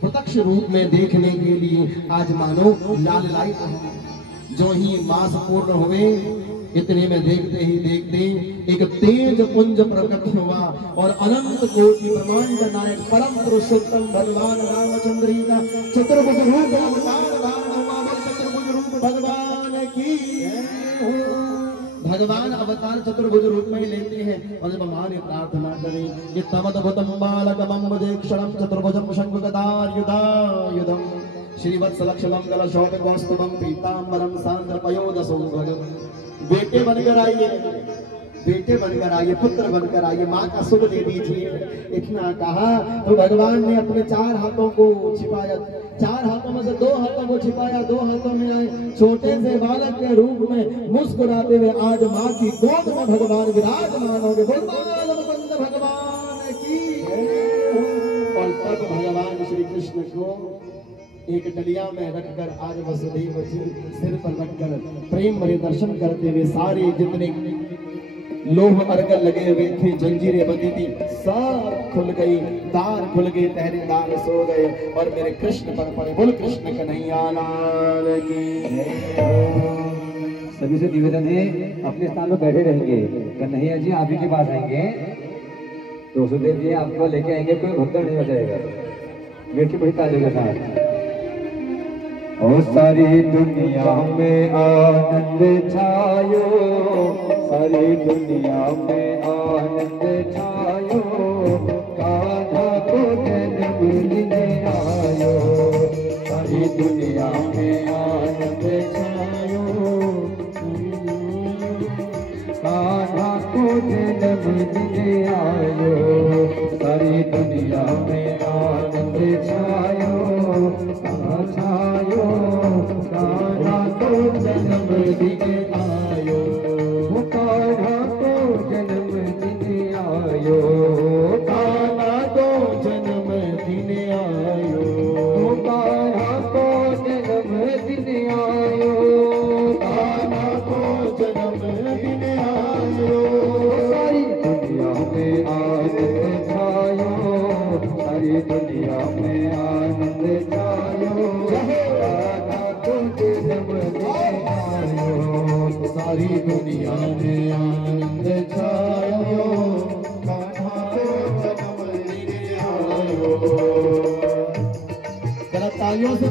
प्रत्यक्ष रूप में देखने के लिए आज मानो लाल लाई जो ही मास पूर्ण हुए इतने में देखते ही देखते एक तेज पुंज प्रकट हुआ और अनंत कोटि ब्रह्मांड नायक परम पुरुषोत्तम भगवान रामचंद्र जी का चतुर्भुज रूप अवतार धारण हुआ। चतुर्भुज रूप भगवान की भगवान अवतार चतुर्भुज रूप में लेते हैं और जब हमारी प्रार्थना करें कि तमद्भुतम बालकमं वदेक्षणं चतुर्भुजं शंखगदायुधायुधं श्रीवत्सलक्ष्मंगल शोभकौस्तुभं पीतांबरं सांद्रपयोदसौभगं। बेटे बनकर आइए, बेटे बनकर आइए, पुत्र बनकर आइए, माँ का सुख दे दीजिए। इतना कहा तो भगवान ने अपने 4 हाथों को छिपाया, 4 हाथों में से 2 हाथों को छिपाया, 2 हाथों में आए छोटे से बालक के रूप में मुस्कुराते हुए आज माँ की गोद में भगवान विराजमान होंगे। भगवान की। और तब भगवान श्री कृष्ण को एक डलिया में रखकर आज वसुदेव जी सिर पर रखकर प्रेम भरे दर्शन करते हुए सारे जितने लोह अर्गल लगे हुए थे, जंजीरें बंधी थी, सब खुल गई, द्वार खुल गए, पहरेदार सो गए और मेरे कृष्ण पर पड़े। बोल कृष्ण कन्हैया लाल की। सभी से निवेदन है अपने स्थान पर बैठे रहेंगे। कन्हैया जी आप ही के पास आएंगे तो वसुदेव जी आपको लेके आएंगे, कोई भगदड़ नहीं हो जाएगा। मीठी बड़ी ताली के साथ। और सारी दुनिया में आनंद छायो, सारी दुनिया में आनंद छायो, कान्हा को जन्म लेने आयो। सारी दुनिया में आनंद छायो, कान्हा को जन्म लेने आयो। सारी दुनिया में आनंद छायो, छायो, कान्हा को जन्म लेने आयो। कान्हा को जन्म लेने आयो, कान्हा को जन्म लेने आयो, कान्हा को जन्म लेने आयो, कान्हा को जन्म लेने आयो। सारी दुनिया में आनंद छायो, सारी दुनिया में आनंद छायो, कान्हा को जन्म लेने आयो। सारी दुनिया में आनंद छायो, कान्हा को जन्म लेने आयो। जरा तालियों से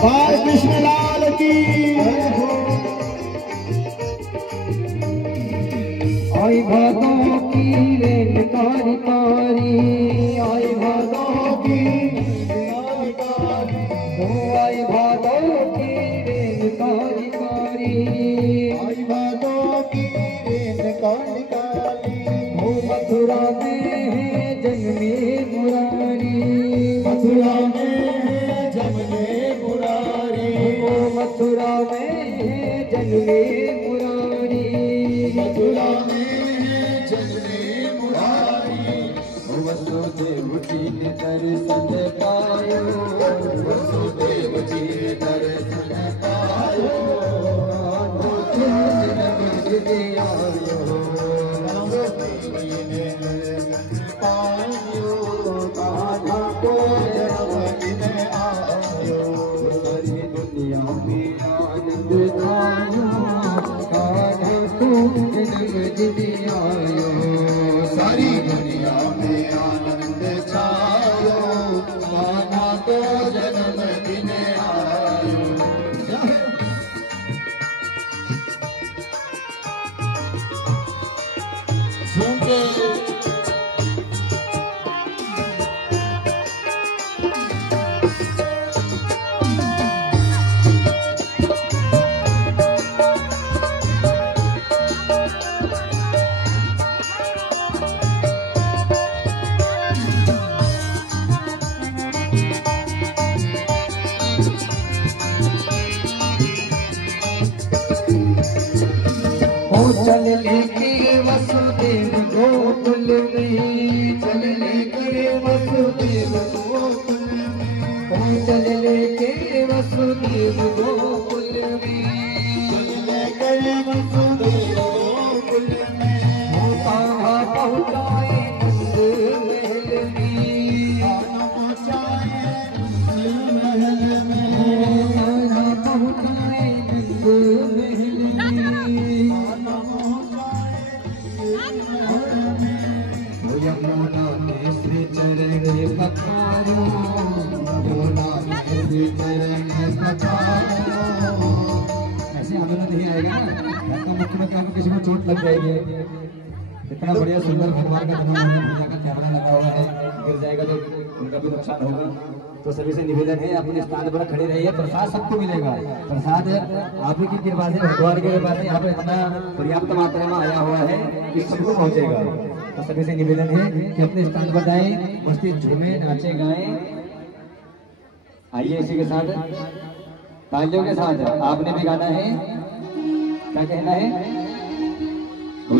बाल कृष्ण लाल की। आई भादों की रेन कारी कारी, आई भादों की कारी कारी, आई भादों की रेन कारी कारी, आई भादों की रेन कारी कारी। ओ मथुरा में है जन्मे मुरारी, मथुरा में है जन्मे मुरारी, ओ मथुरा में है जन्मे मुरारी, मथुरा में वसुदेव जी ने दर्शन पायो, वसुदेव जी ने दर्शन पायो, कान्हा को जन्म लेने आयो, कान्हा को जन्म लेने आयो। सारी दुनिया में आनंद छायो, कान्हा को जन्म लेने आयो। सारी दुनिया में आनंद छायो, कान्हा को जन्म लेने आयो। चल लेके वसुदेव गोकुल में, चल लेके वसुदेव गोकुल में, चल लेके वसुदेव गोकुल में, चल लेके वसुदेव पखारो, बोला ऐसे चरण पखारो। ऐसे आंदोलन नहीं आएगा ना, धक्का मुक्की में आपको किसी को चोट लग जाएगी। इतना बढ़िया सुंदर भगवान का बना हुआ पूजा का कैमरा लगा हुआ है, गिर जाएगा तो उनका भी नुकसान होगा। तो सभी से निवेदन है अपने स्थान पर खड़े रहिए, प्रसाद सबको मिलेगा। प्रसाद आप ही की कृपा से, भगवान की कृपा से यहाँ पे इतना पर्याप्त मात्रा में आया हुआ है कि सबको पहुँचेगा। तो सभी से निवेदन है कि अपने स्थान पर जाए, मस्ती झूमे नाचे गाए। आइए इसी के साथ तालियों के साथ आपने भी गाना है, क्या कहना है?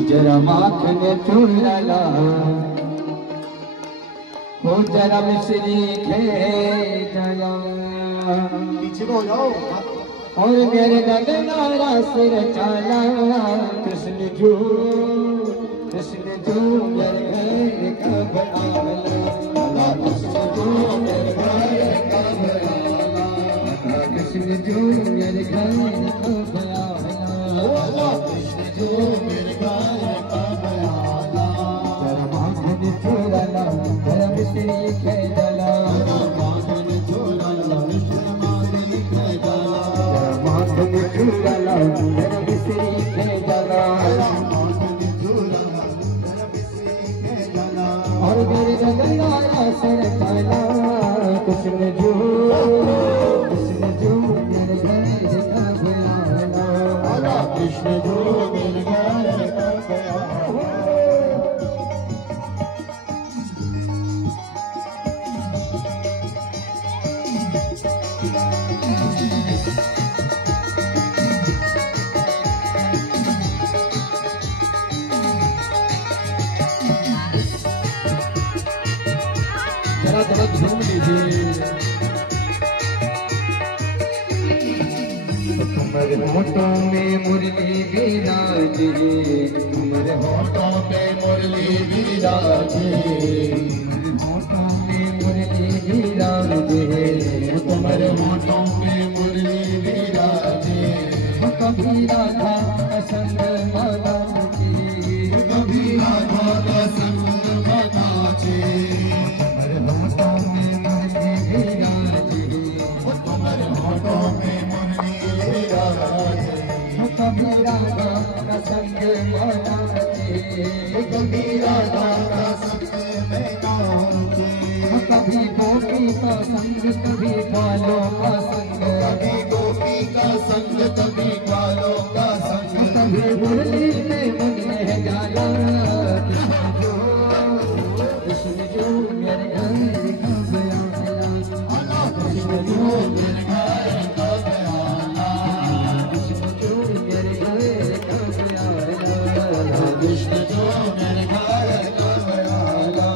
जरा माखन चूड़ा हो जरा मिश्री खे जला, पीछे को हो जाओ। और मेरे गगनारा सिर चाला, कृष्ण जू मेरे घर का बना, कृष्ण जू मेरे घर का बना, कृष्ण जू मेरे घर का बना, कृष्ण जो मेरे घर का बयाना। जरा माखन चूड़ा जरा मिश्री खे जला, माखन चूड़ा मिश्र माखन खे जला, माखन चूड़ा जरा मिश्री खे जला, माखन चूड़ा जरा मिश्री खे जला। और मेरे गगनारा सिर चाला, कृष्ण जू मेरे घर का बयाना, कृष्ण जो मेरे घर का बयाना। जरा थोड़ा झूम लीजिए। तुम्हारे होठों में मुरली विराजे, मेरे होठों पे मुरली विराजे, होठों में मुरली विराजे, तुम्हारे होठों पे मुरली विराजे। कभी राधा संग मनाची, कभी राधा का संग मनाचे, तुम्हारे होठों में मुरली विराजे, तुम्हारे होठों पे मुरली विराजे। कभी राधा का संग मनाची, कभी राधा का संग में नाचे, कभी गोपी का संग कभी बालों का संग, कभी गोपी का संग कभी ग्वालों का संग। कभी मुरली में मन है जाला, कृष्ण जो मेरे घर का बयाना, कृष्ण जो मेरे घर का बयाना, कृष्ण जो मेरे घर का बयाना, कृष्ण जो मेरे घर का बयाना।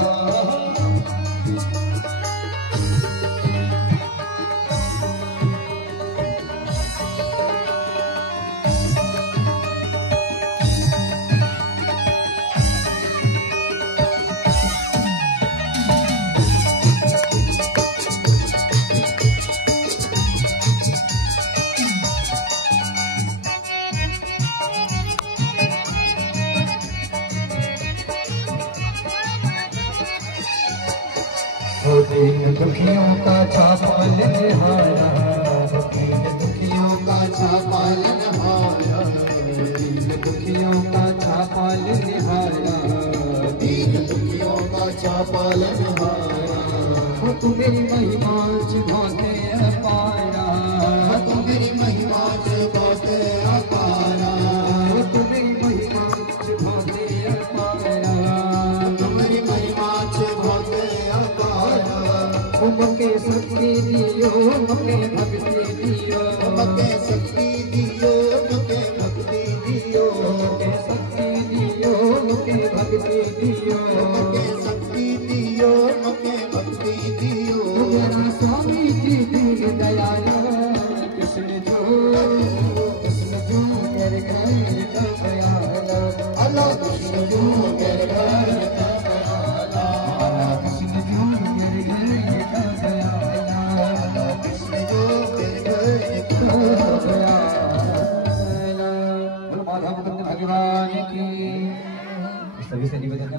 दीन दुखियों का छापा हारा, दुखियों का छापालन हारा, दीन दुखियों का छापा हारा, दीन दुखियों का छापालन हारा। वो तुम्हेरी महिमा चिढ़ाते अपारा, तू मेरी महिमा से बहुत अपारा, वो तुम्हेरी महिमा चिढ़ाते अपारा, तुम्हारी महिमा से बहुत अपारा। मुके शक्ति दियो मुके भक्ति दियो, मके शक्ति दियो मके भक्ति दियो, मुके शक्ति दियो मुके भक्ति दियो, मके शक्ति दियो मके भक्ति दियो। मेरा स्वामी जी दीन दयाला, कृष्ण जो मेरे घर का बयाना, अल्लाह कृष्ण जो मेरे घर का बयाना, कृष्ण जो मेरे घर का बयाना, कृष्ण जो मेरे घर का भगवान की। सभी से निवेदन है,